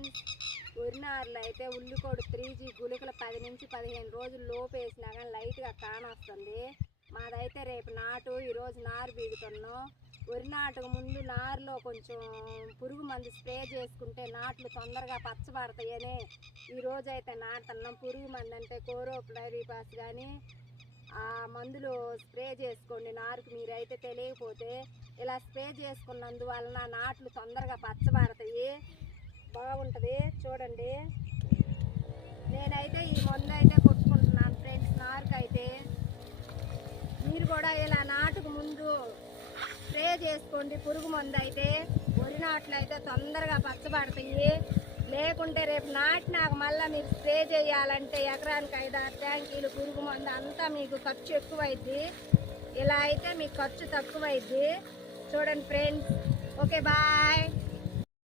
Friends. వరి నారులు అయితే ఉల్లికోడు 3G గుళికలు 10 నుంచి 15 రోజులు లోపు వేసినా కానీ లైట్గా కానొస్తుంది. మాదైతే రేపు నాటు, ఈరోజు నారు బీగుతున్నాం. వరి నాటుకు ముందు నారులో కొంచెం పురుగు మందు స్ప్రే చేసుకుంటే నాట్లు తొందరగా పచ్చబడతాయని ఈరోజు అయితే నాటుతున్నాం. పురుగు మందు అంటే క్లోరోపైరిఫాస్ కానీ ఆ మందులు స్ప్రే చేసుకోండి నారుకు. మీరైతే తెలియకపోతే ఇలా స్ప్రే చేసుకున్నందువలన నాట్లు తొందరగా పచ్చబడతాయి, బాగుంటుంది. చూడండి, నేనైతే ఈ మందు అయితే కొట్టుకుంటున్నాను ఫ్రెండ్స్ నారుకైతే. మీరు కూడా ఇలా నాటుకు ముందు స్ప్రే చేసుకోండి పురుగు మందు అయితే. వరి నాట్లు అయితే తొందరగా పచ్చబడతాయి. లేకుంటే రేపు నాటినాక మళ్ళీ మీరు స్ప్రే చేయాలంటే ఎకరానికి 5-6 ట్యాంకీలు పురుగు మందు, అంతా మీకు ఖర్చు ఎక్కువైద్ది. ఇలా అయితే మీకు ఖర్చు తక్కువైద్ది. చూడండి ఫ్రెండ్స్. Okay, bye.